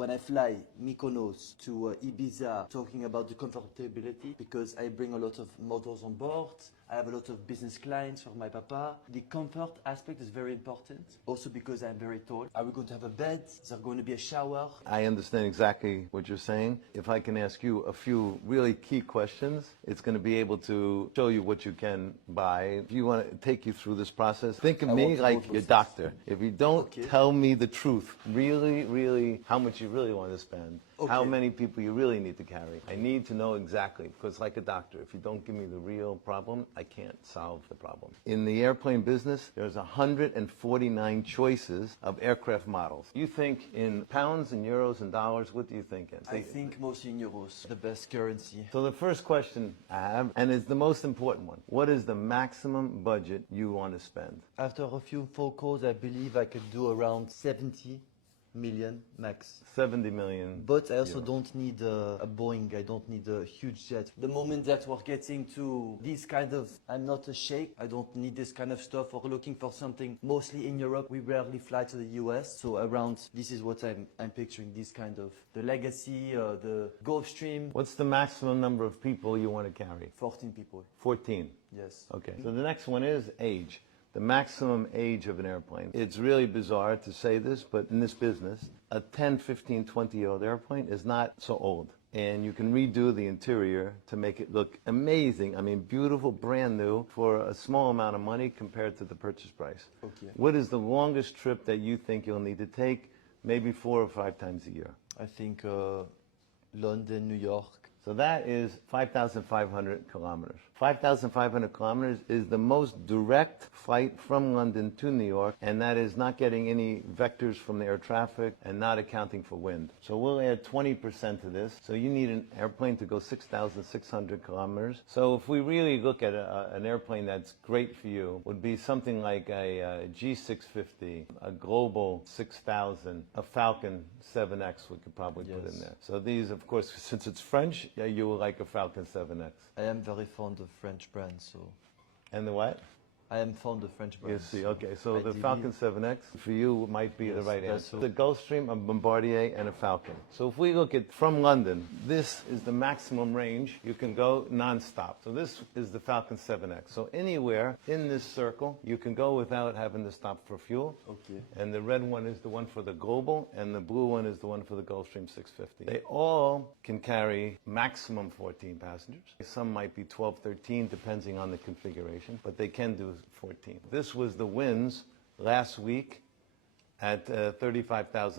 when I fly Mykonos to Ibiza, talking about the comfortability, because I bring a lot of motors on board. I have a lot of business clients for my papa. The comfort aspect is very important. Also because I'm very tall. Are we going to have a bed? Is there going to be a shower? I understand exactly what you're saying. If I can ask you a few really key questions, it's going to be able to show you what you can buy. If you want to take you through this process, think of me like your doctor. If you don't tell me the truth, really, how much you really want to spend, how many people you really need to carry, I need to know exactly, because like a doctor, if you don't give me the real problem, I can't solve the problem. In the airplane business, there's 149 choices of aircraft models. You think in pounds and euros and dollars, what do you think in? I think mostly in euros, the best currency. So the first question I have, and it's the most important one, what is the maximum budget you want to spend? After a few phone calls, I believe I could do around 70 million max. 70 million. But I also don't need a Boeing. I don't need a huge jet. The moment that we're getting to this kind of, I'm not a sheikh. I don't need this kind of stuff. We're looking for something mostly in Europe. We rarely fly to the US. So around, this is what I'm picturing, this kind of, the Legacy, the Gulfstream. What's the maximum number of people you want to carry? 14 people. 14? Yes. Okay. So the next one is age. The maximum age of an airplane. It's really bizarre to say this, but in this business, a 10, 15, 20-year-old airplane is not so old. And you can redo the interior to make it look amazing. I mean, beautiful, brand new, for a small amount of money compared to the purchase price. Okay. What is the longest trip that you think you'll need to take, maybe 4 or 5 times a year? I think London, New York. So that is 5,500 kilometers. 5,500 kilometers is the most direct flight from London to New York, and that is not getting any vectors from the air traffic and not accounting for wind. So we'll add 20% to this. So you need an airplane to go 6,600 kilometers. So if we really look at an airplane that's great for you, would be something like a G650, a Global 6000, a Falcon 7X we could probably put in there. So these, of course, since it's French, you will like a Falcon 7X. I am very fond of French brands, so. And the what? I am fond of French brands. You see, okay, so the Falcon 7X for you might be the right answer. The Gulfstream, a Bombardier, and a Falcon. So if we look at from London, this is the maximum range you can go non-stop. So this is the Falcon 7X. So anywhere in this circle, you can go without having to stop for fuel. Okay. And the red one is the one for the Global, and the blue one is the one for the Gulfstream 650. They all can carry maximum 14 passengers. Some might be 12, 13, depending on the configuration, but they can do 14. This was the wins last week at 35,000.